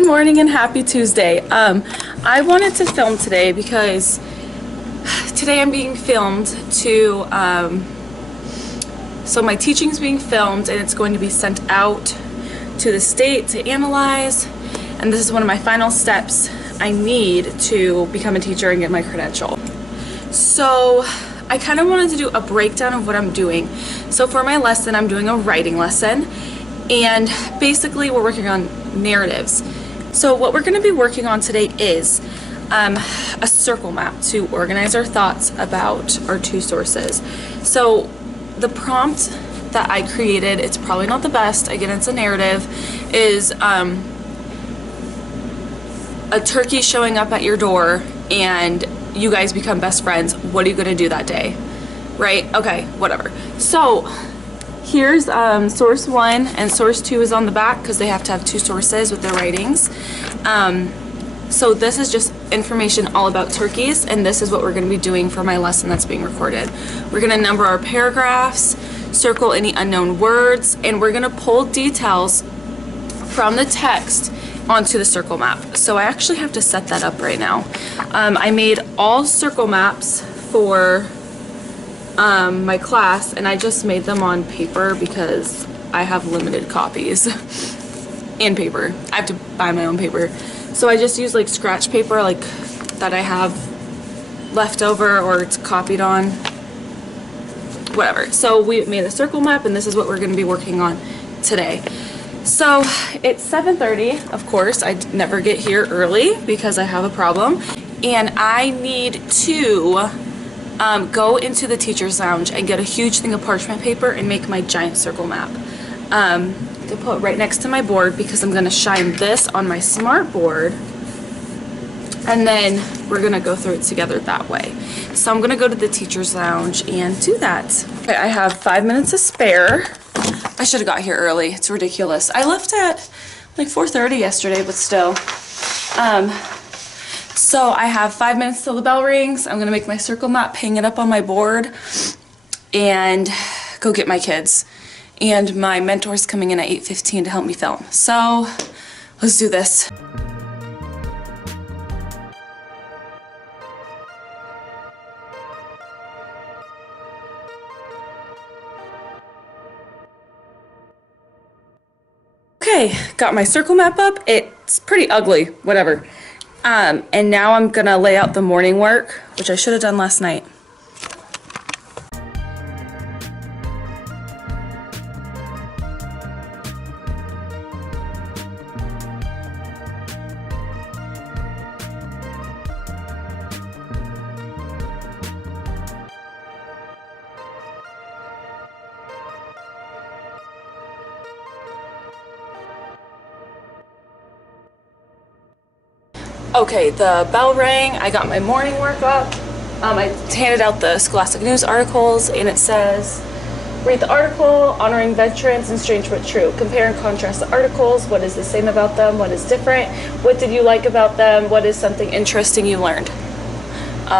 Good morning and happy Tuesday. I wanted to film today because today I'm being filmed to, so my teaching's being filmed and it's going to be sent out to the state to analyze, and this is one of my final steps I need to become a teacher and get my credential. So I kind of wanted to do a breakdown of what I'm doing. So for my lesson, I'm doing a writing lesson, and basically we're working on narratives. So what we're going to be working on today is a circle map to organize our thoughts about our two sources. So the prompt that I created, it's probably not the best, again it's a narrative, is a turkey showing up at your door and you guys become best friends. What are you going to do that day? Right? Okay, whatever. So here's source 1 and source 2 is on the back because they have to have two sources with their writings. So this is just information all about turkeys, and this is what we're going to be doing for my lesson that's being recorded. We're going to number our paragraphs, circle any unknown words, and we're going to pull details from the text onto the circle map. So I actually have to set that up right now. I made all circle maps for my class, and I just made them on paper because I have limited copies and paper. I have to buy my own paper. So I just use like scratch paper like that I have left over or it's copied on, whatever. So we made a circle map, and this is what we're going to be working on today. So it's 7:30, of course. I never get here early because I have a problem, and I need to go into the teacher's lounge and get a huge thing of parchment paper and make my giant circle map to put right next to my board, because I'm going to shine this on my smart board, and then we're going to go through it together that way. So I'm going to go to the teacher's lounge and do that. Okay, I have 5 minutes to spare. I should have got here early. It's ridiculous. I left at like 4:30 yesterday, but still. So I have 5 minutes till the bell rings. I'm gonna make my circle map, hang it up on my board, and go get my kids. And my mentor's coming in at 8:15 to help me film. So let's do this. Okay, got my circle map up. It's pretty ugly, whatever. And now I'm gonna lay out the morning work, which I should have done last night. Okay, the bell rang. I got my morning work up. I handed out the Scholastic News articles, and it says, read the article, honoring veterans and strange but true. Compare and contrast the articles. What is the same about them? What is different? What did you like about them? What is something interesting you learned?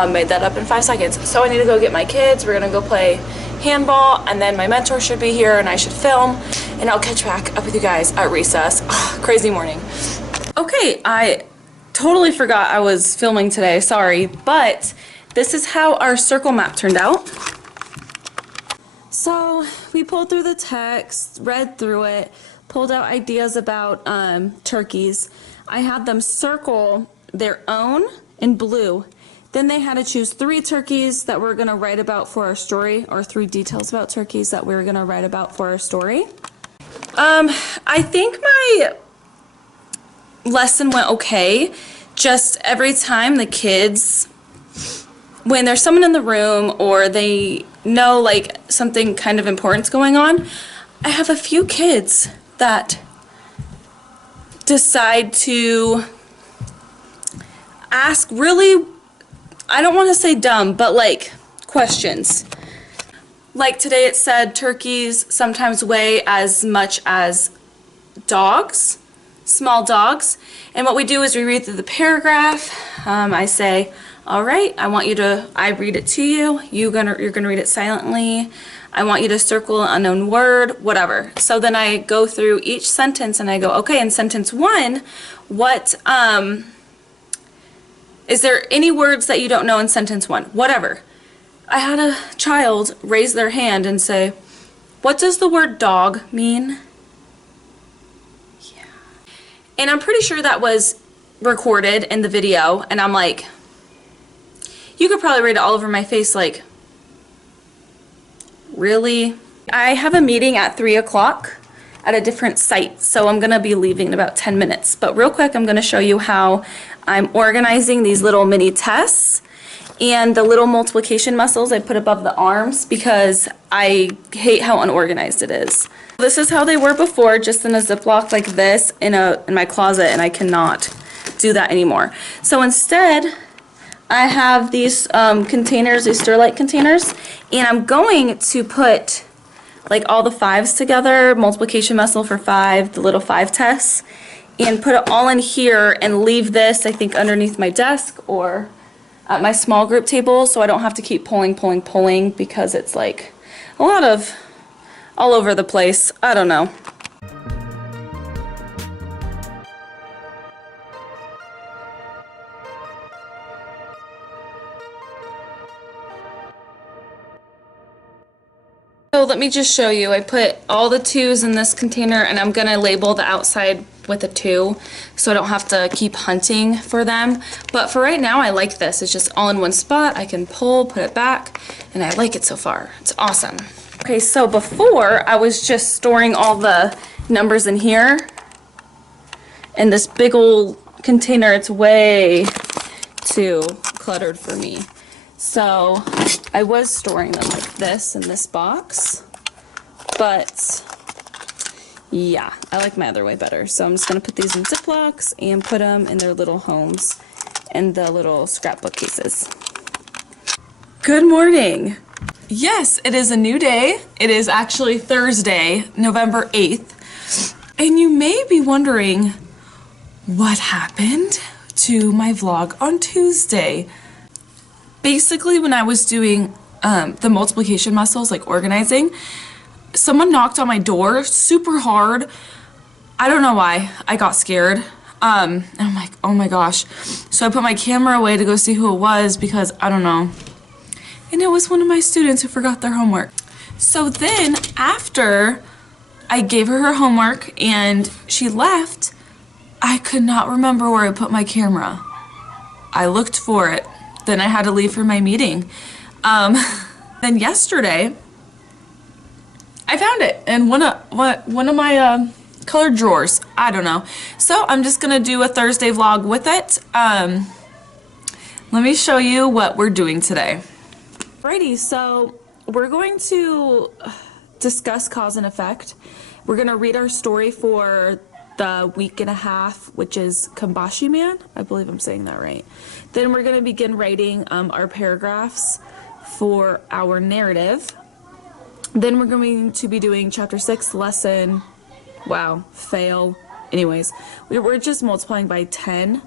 Made that up in 5 seconds. So I need to go get my kids. We're gonna go play handball, and then my mentor should be here and I should film, and I'll catch back up with you guys at recess. Crazy morning. Okay, I totally forgot I was filming today, sorry, but this is how our circle map turned out. So we pulled through the text, read through it, pulled out ideas about turkeys. I had them circle their own in blue. Then they had to choose 3 turkeys that we're gonna write about for our story, or 3 details about turkeys that we're gonna write about for our story. I think my lesson went okay. Just every time the kids, when there's someone in the room or they know like something kind of important's going on, I have a few kids that decide to ask really, I don't want to say dumb, but like questions. Like today it said turkeys sometimes weigh as much as dogs, small dogs. And what we do is we read through the paragraph. I say, all right, I read it to you. You're gonna read it silently. I want you to circle an unknown word, whatever. So then I go through each sentence and I go, okay, in sentence 1, what, is there any words that you don't know in sentence 1? Whatever. I had a child raise their hand and say, what does the word dog mean? Yeah. And I'm pretty sure that was recorded in the video, and I'm like, you could probably read it all over my face like, really? I have a meeting at 3 o'clock at a different site, so I'm gonna be leaving in about 10 minutes. But real quick, I'm gonna show you how I'm organizing these little mini tests and the little multiplication muscles I put above the arms because I hate how unorganized it is. This is how they were before, just in a Ziploc like this in my closet, and I cannot do that anymore. So instead, I have these containers, these Sterlite containers, and I'm going to put like all the 5s together, multiplication muscle for 5, the little 5 tests, and put it all in here and leave this, I think, underneath my desk or at my small group table so I don't have to keep pulling because it's like a lot of all over the place. I don't know. So let me just show you. I put all the 2s in this container and I'm gonna label the outside with a 2 so I don't have to keep hunting for them. But for right now, I like this. It's just all in one spot. I can pull, put it back, and I like it so far. It's awesome. Okay, so before I was just storing all the numbers in here in this big old container. It's way too cluttered for me. So I was storing them like this in this box, but yeah, I like my other way better. So I'm just gonna put these in Ziplocs and put them in their little homes in the little scrapbook cases. Good morning. Yes, it is a new day. It is actually Thursday, November 8th. And you may be wondering what happened to my vlog on Tuesday. Basically, when I was doing the multiplication muscles, like organizing, someone knocked on my door super hard. I don't know why. I got scared. And I'm like, oh my gosh. So I put my camera away to go see who it was because I don't know. And it was one of my students who forgot their homework. So then after I gave her her homework and she left, I could not remember where I put my camera. I looked for it. Then I had to leave for my meeting. Then yesterday, I found it in one of my colored drawers. I don't know. So I'm just gonna do a Thursday vlog with it. Let me show you what we're doing today. Alrighty, so we're going to discuss cause and effect. We're gonna read our story for the week and a half, which is Kambashi Man. I believe I'm saying that right. Then we're gonna begin writing our paragraphs for our narrative. Then we're going to be doing chapter 6 lesson, wow, fail. Anyways, we're just multiplying by 10.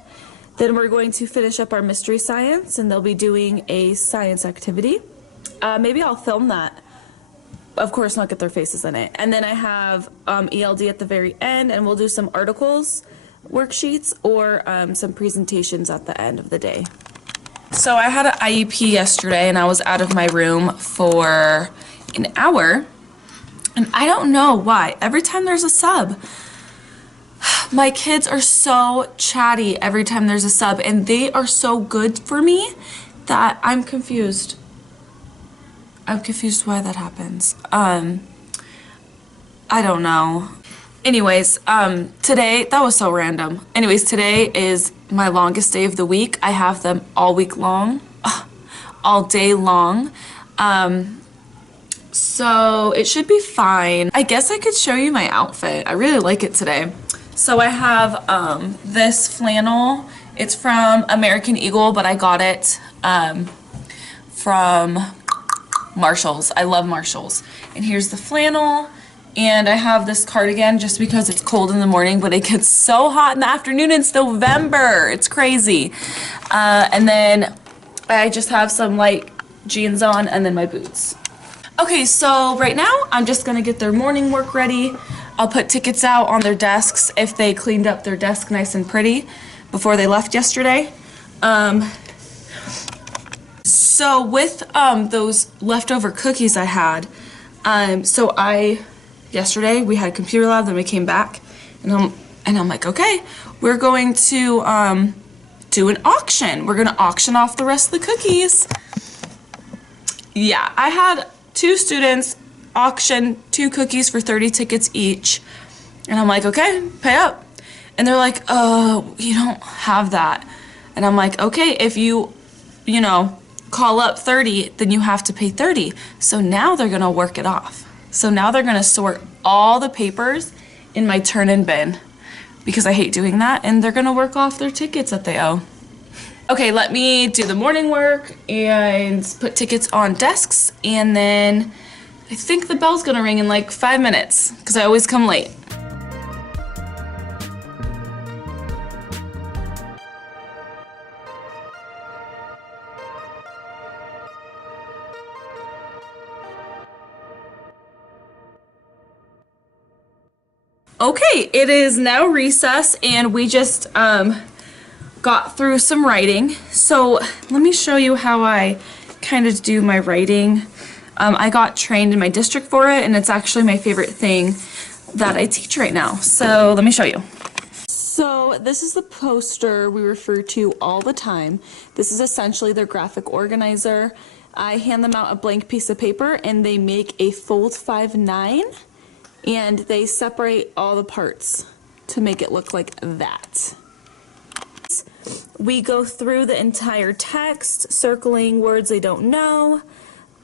Then we're going to finish up our mystery science and they'll be doing a science activity. Maybe I'll film that. Of course not get their faces in it. And then I have ELD at the very end and we'll do some articles, worksheets, or some presentations at the end of the day. So I had an IEP yesterday and I was out of my room for an hour. And I don't know why. Every time there's a sub, my kids are so chatty every time there's a sub, and they are so good for me that I'm confused. I'm confused why that happens. I don't know. Anyways, today, that was so random. Anyways, today is my longest day of the week. I have them all week long, all day long. So it should be fine. I guess I could show you my outfit. I really like it today. So I have this flannel. It's from American Eagle, but I got it from Marshalls. I love Marshalls. And here's the flannel. And I have this cardigan just because it's cold in the morning, but it gets so hot in the afternoon. It's November. It's crazy. And then I just have some light jeans on and then my boots. Okay, so right now I'm just gonna get their morning work ready. I'll put tickets out on their desks if they cleaned up their desk nice and pretty before they left yesterday. So with those leftover cookies I had, yesterday we had a computer lab, then we came back, and I'm like, okay, we're going to do an auction. We're gonna auction off the rest of the cookies. Yeah, I had 2 students auction 2 cookies for 30 tickets each, and I'm like, okay, pay up. And they're like, you don't have that. And I'm like, okay, if you know, call up 30, then you have to pay 30. So now they're gonna work it off. So now they're gonna sort all the papers in my turn-in bin because I hate doing that, and they're gonna work off their tickets that they owe. Okay, let me do the morning work and put tickets on desks, and then I think the bell's gonna ring in like 5 minutes because I always come late. Okay, it is now recess, and we just got through some writing. So let me show you how I kind of do my writing. I got trained in my district for it, and it's actually my favorite thing that I teach right now. So let me show you. So this is the poster we refer to all the time. This is essentially their graphic organizer. I hand them out a blank piece of paper, and they make a fold 5/9. And they separate all the parts to make it look like that. We go through the entire text, circling words they don't know,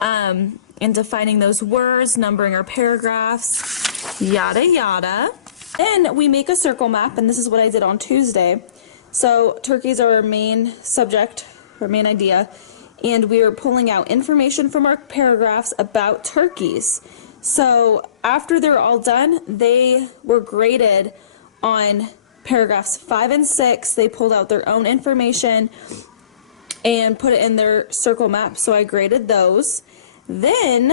and defining those words, numbering our paragraphs, yada yada. Then we make a circle map, and this is what I did on Tuesday. So turkeys are our main subject, our main idea, and we are pulling out information from our paragraphs about turkeys. So after they're all done, they were graded on paragraphs 5 and 6. They pulled out their own information and put it in their circle map, so I graded those. Then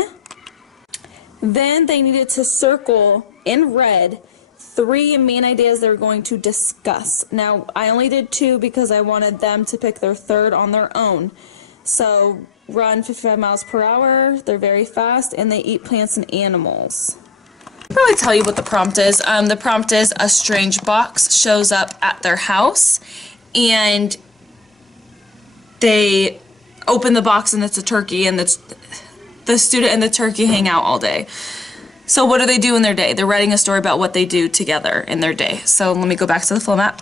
they needed to circle in red 3 main ideas they were going to discuss. Now, I only did 2 because I wanted them to pick their third on their own. So run 55 miles per hour, they're very fast, and they eat plants and animals. I'll probably tell you what the prompt is. The prompt is a strange box shows up at their house, and they open the box and it's a turkey, and the student and the turkey hang out all day. So what do they do in their day? They're writing a story about what they do together in their day. So let me go back to the flow map.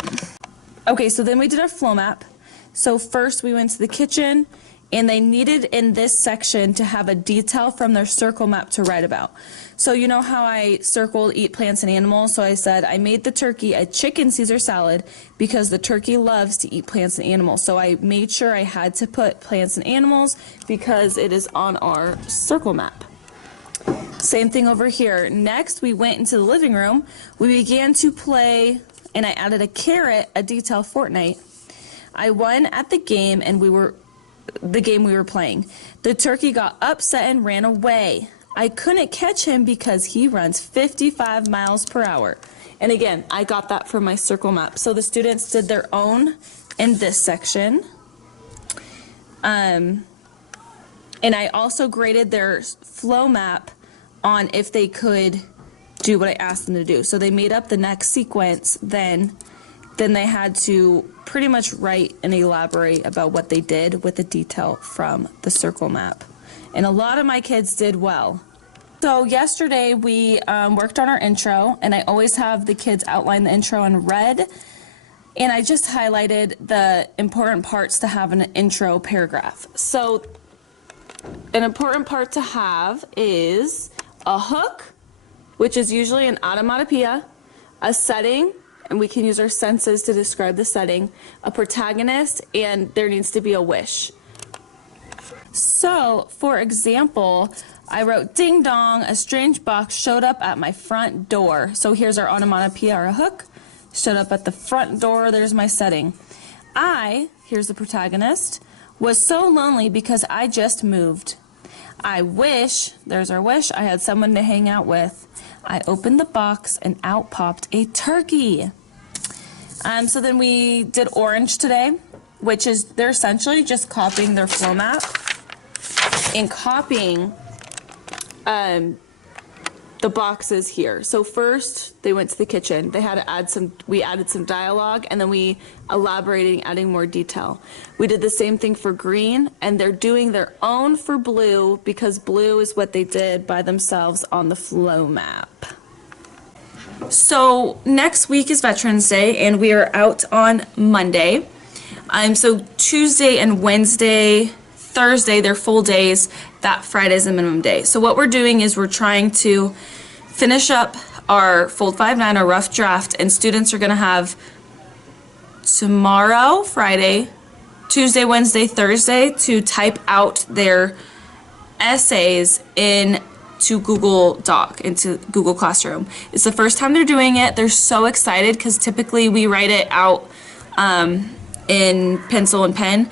Okay, so then we did our flow map. So first we went to the kitchen, and they needed in this section to have a detail from their circle map to write about. So you know how I circled eat plants and animals? So I said I made the turkey a chicken Caesar salad because the turkey loves to eat plants and animals. So I made sure I had to put plants and animals because it is on our circle map. Same thing over here. Next, we went into the living room. We began to play, and I added a carrot, a detail Fortnite. I won at the game, and the game we were playing. The turkey got upset and ran away. I couldn't catch him because he runs 55 miles per hour. And again, I got that from my circle map. So the students did their own in this section. And I also graded their flow map on if they could do what I asked them to do. So they made up the next sequence, then they had to pretty much write and elaborate about what they did with the detail from the circle map. And a lot of my kids did well. So yesterday we worked on our intro, and I always have the kids outline the intro in red, and I just highlighted the important parts to have an intro paragraph. So an important part to have is a hook, which is usually an onomatopoeia, a setting, and we can use our senses to describe the setting, a protagonist, and there needs to be a wish. So, for example, I wrote, ding dong, a strange box showed up at my front door. So here's our onomatopoeia or a hook, showed up at the front door, there's my setting. Here's the protagonist, was so lonely because I just moved. I wish, there's our wish, I had someone to hang out with. I opened the box and out popped a turkey. So then we did orange today, which is, they're essentially just copying their flow map and copying the boxes here. So first they went to the kitchen. They had to add we added some dialogue, and then we elaborated, adding more detail. We did the same thing for green, and they're doing their own for blue because blue is what they did by themselves on the flow map. So next week is Veterans Day, and we are out on Monday. So Tuesday and Wednesday, Thursday, they're full days. That Friday is the minimum day. So what we're doing is we're trying to finish up our Fold 5-9, our rough draft, and students are going to have tomorrow, Friday, Tuesday, Wednesday, Thursday to type out their essays into Google Doc, into Google Classroom. It's the first time they're doing it. They're so excited because typically we write it out in pencil and pen,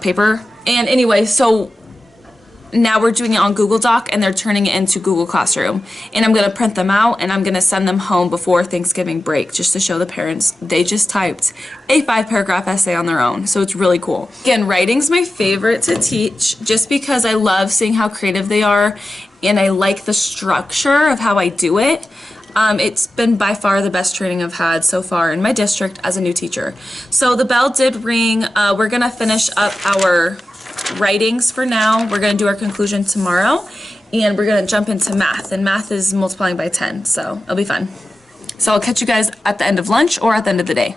paper. And anyway, so now we're doing it on Google Doc, and they're turning it into Google Classroom. And I'm going to print them out, and I'm going to send them home before Thanksgiving break just to show the parents they just typed a 5-paragraph essay on their own. So it's really cool. Again, writing's my favorite to teach just because I love seeing how creative they are, and I like the structure of how I do it. It's been by far the best training I've had so far in my district as a new teacher. So the bell did ring. We're going to finish up our writings for now. We're going to do our conclusion tomorrow, and we're going to jump into math, and math is multiplying by 10, so it'll be fun. So I'll catch you guys at the end of lunch or at the end of the day.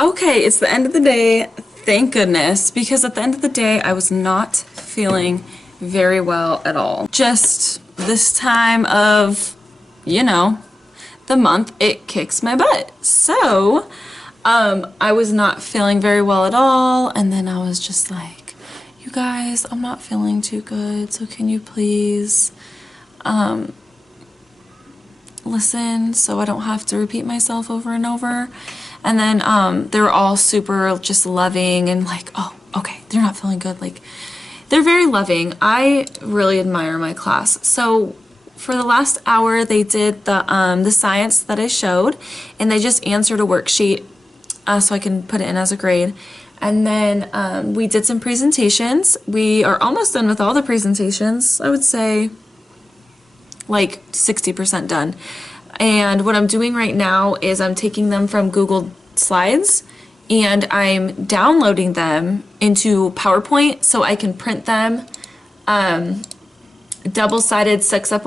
Okay, it's the end of the day, thank goodness, because at the end of the day, I was not feeling very well at all. Just this time of, the month, it kicks my butt. So, I was not feeling very well at all, and then I was just like, you guys, I'm not feeling too good, so can you please, listen so I don't have to repeat myself over and over. And then they were all super just loving and like, oh, okay, they're not feeling good. Like, they're very loving. I really admire my class. So for the last hour, they did the science that I showed, and they just answered a worksheet so I can put it in as a grade. And then we did some presentations. We are almost done with all the presentations. I would say like 60% done. And what I'm doing right now is I'm taking them from Google Slides and I'm downloading them into PowerPoint so I can print them double-sided 6 up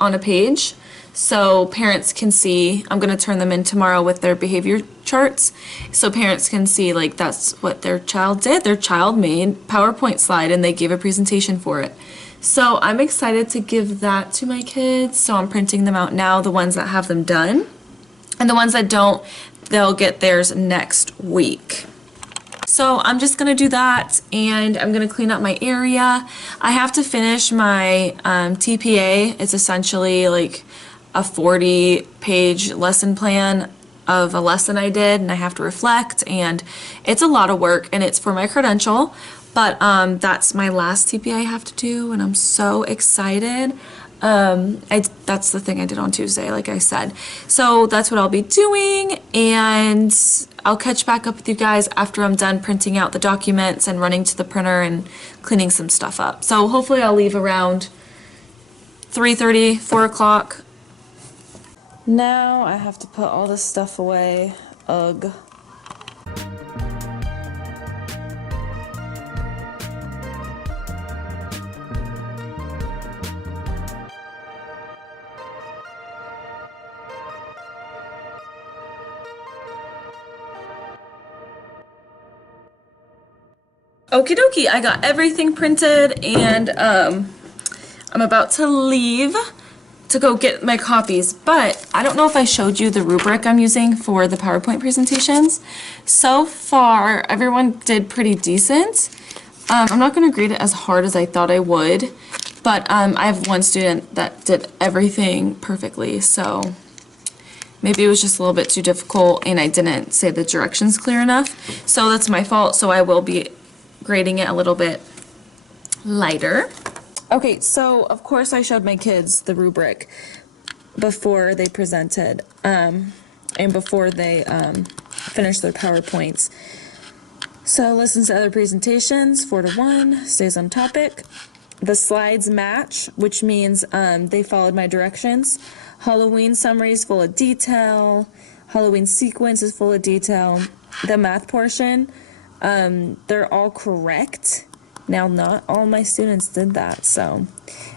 on a page so parents can see. I'm going to turn them in tomorrow with their behavior charts so parents can see like that's what their child did. Their child made PowerPoint slide and they gave a presentation for it. So I'm excited to give that to my kids. So I'm printing them out now, the ones that have them done. And the ones that don't, they'll get theirs next week. So I'm just gonna do that, and I'm gonna clean up my area. I have to finish my TPA. It's essentially like a 40-page lesson plan of a lesson I did, and I have to reflect, and it's a lot of work, and it's for my credential. But that's my last TPA I have to do, and I'm so excited. That's the thing I did on Tuesday, like I said. So that's what I'll be doing, and I'll catch back up with you guys after I'm done printing out the documents and running to the printer and cleaning some stuff up. So hopefully I'll leave around 3:30, 4 o'clock. Now I have to put all this stuff away. Ugh. Okie dokie, I got everything printed, and I'm about to leave to go get my copies, but I don't know if I showed you the rubric I'm using for the PowerPoint presentations. So far, everyone did pretty decent. I'm not going to grade it as hard as I thought I would, but I have one student that did everything perfectly, so maybe it was just a little bit too difficult and I didn't say the directions clear enough. So that's my fault, so I will be grading it a little bit lighter. Okay, so of course I showed my kids the rubric before they presented and before they finished their PowerPoints. So listens to other presentations, 4 to 1, stays on topic. The slides match, which means they followed my directions. Halloween summary is full of detail. Halloween sequence is full of detail. The math portion, they're all correct. Now, not all my students did that, so.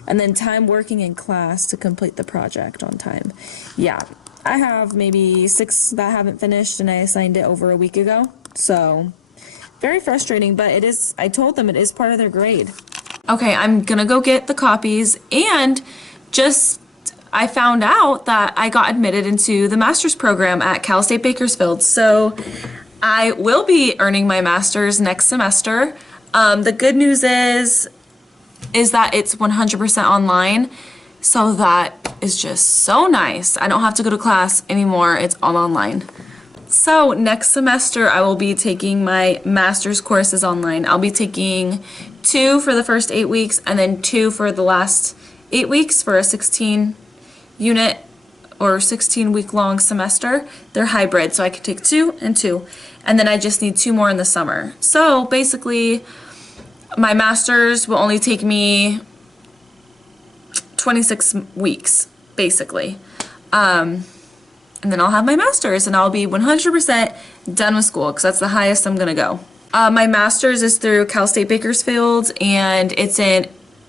And then time working in class to complete the project on time. Yeah, I have maybe 6 that haven't finished, and I assigned it over a week ago. So, very frustrating, but it is, I told them it is part of their grade. Okay, I'm gonna go get the copies, and I found out that I got admitted into the master's program at Cal State Bakersfield. So, I will be earning my master's next semester. The good news is that it's 100% online, so that is just so nice. I don't have to go to class anymore, it's all online. So next semester I will be taking my master's courses online. I'll be taking 2 for the first 8 weeks and then 2 for the last 8 weeks for a 16 unit or 16-week long semester. They're hybrid, so I could take 2 and 2. And then I just need 2 more in the summer. So basically, my master's will only take me 26 weeks, basically. And then I'll have my master's, and I'll be 100% done with school, because that's the highest I'm going to go. My master's is through Cal State Bakersfield, and it's in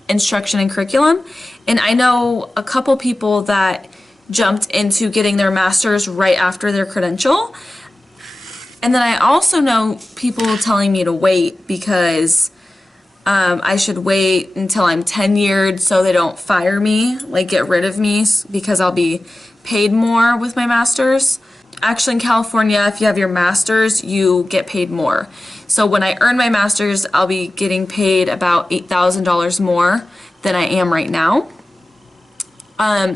instruction and curriculum. And I know a couple people that jumped into getting their master's right after their credential. And then I also know people telling me to wait because I should wait until I'm tenured so they don't fire me, like get rid of me, because I'll be paid more with my master's. Actually, in California, if you have your master's, you get paid more. So when I earn my master's, I'll be getting paid about $8,000 more than I am right now.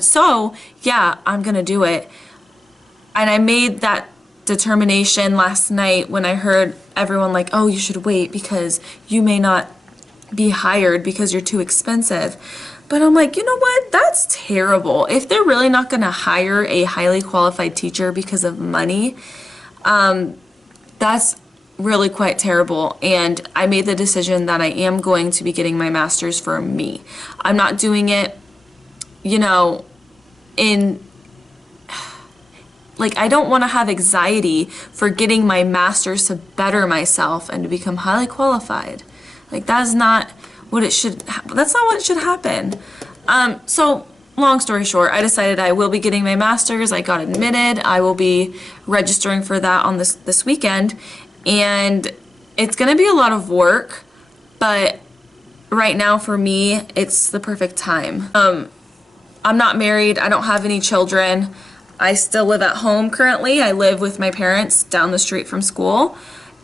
So yeah, I'm gonna do it. And I made that determination last night when I heard everyone like, oh, you should wait because you may not be hired because you're too expensive. But I'm like, you know what? That's terrible. If they're really not going to hire a highly qualified teacher because of money, that's really quite terrible. And I made the decision that I am going to be getting my master's for me. I'm not doing it, you know, I don't want to have anxiety for getting my master's to better myself and to become highly qualified. Like, that's not what it should, that's not what should happen. So long story short, I decided I will be getting my master's. I got admitted. I will be registering for that on this weekend, and it's going to be a lot of work, but right now for me, it's the perfect time. I'm not married. I don't have any children. I still live at home currently. I live with my parents down the street from school.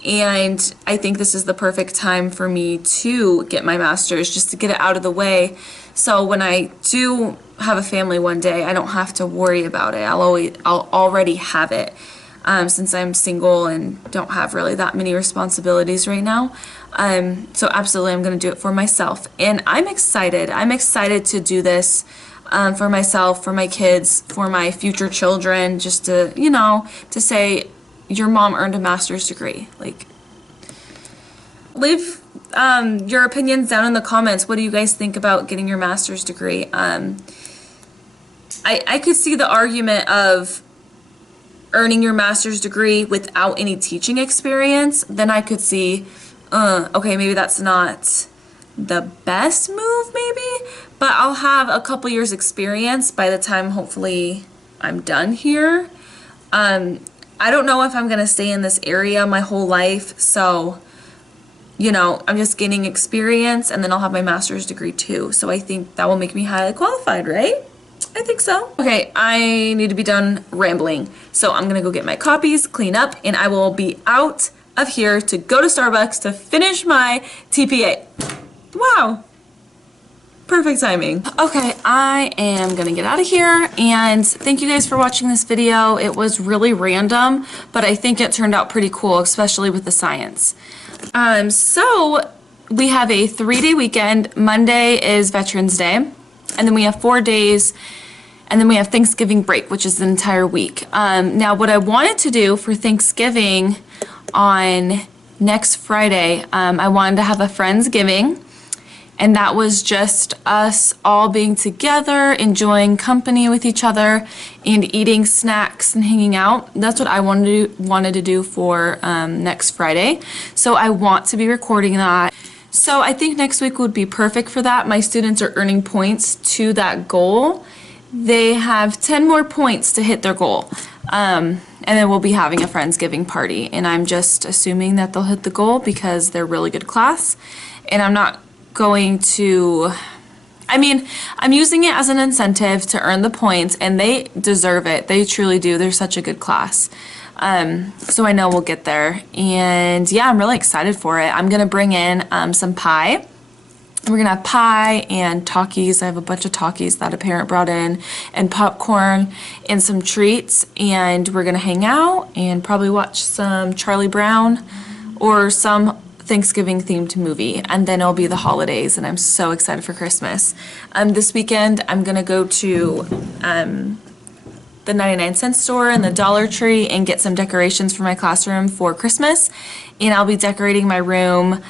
And I think this is the perfect time for me to get my master's, just to get it out of the way. So when I do have a family one day, I don't have to worry about it. I'll already have it since I'm single and don't have really that many responsibilities right now. So absolutely, I'm going to do it for myself. And I'm excited. I'm excited to do this for myself, for my kids, for my future children, just to, you know, to say, your mom earned a master's degree. Like, leave your opinions down in the comments. What do you guys think about getting your master's degree? I could see the argument of earning your master's degree without any teaching experience. Then I could see, okay, maybe that's not the best move, maybe, but I'll have a couple years experience by the time hopefully I'm done here. I don't know if I'm gonna stay in this area my whole life, so you know, I'm just gaining experience, and then I'll have my master's degree too. So I think that will make me highly qualified, right? I think so. Okay, I need to be done rambling. So I'm gonna go get my copies, clean up, and I will be out of here to go to Starbucks to finish my TPA. Wow. Perfect timing. Okay, I am gonna get out of here, and thank you guys for watching this video. It was really random, but I think it turned out pretty cool, especially with the science. So we have a 3-day weekend. Monday is Veterans Day, and then we have 4 days, and then we have Thanksgiving break, which is the entire week. Now what I wanted to do for Thanksgiving on next Friday, I wanted to have a Friendsgiving, and that was just us all being together, enjoying company with each other, and eating snacks and hanging out. That's what I wanted to do for next Friday. So I want to be recording that. So I think next week would be perfect for that. My students are earning points to that goal. They have 10 more points to hit their goal. And then we'll be having a Friendsgiving party. And I'm just assuming that they'll hit the goal because they're really good class. And I'm not going to, I mean, I'm using it as an incentive to earn the points, and they deserve it. They truly do. They're such a good class. So I know we'll get there. And yeah, I'm really excited for it. I'm gonna bring in some pie. We're gonna have pie and Takis. I have a bunch of Takis that a parent brought in, and popcorn and some treats, and we're gonna hang out and probably watch some Charlie Brown or some Thanksgiving themed movie, and then it'll be the holidays, and I'm so excited for Christmas. This weekend I'm gonna go to the 99-cent store and the Dollar Tree and get some decorations for my classroom for Christmas, and I'll be decorating my room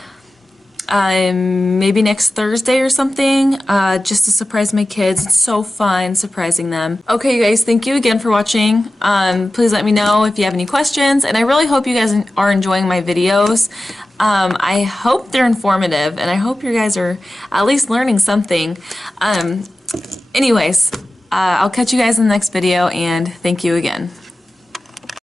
maybe next Thursday or something, just to surprise my kids. It's so fun surprising them. Okay, you guys, thank you again for watching. Please let me know if you have any questions, and I really hope you guys are enjoying my videos. I hope they're informative, and I hope you guys are at least learning something. Anyways, I'll catch you guys in the next video, and thank you again.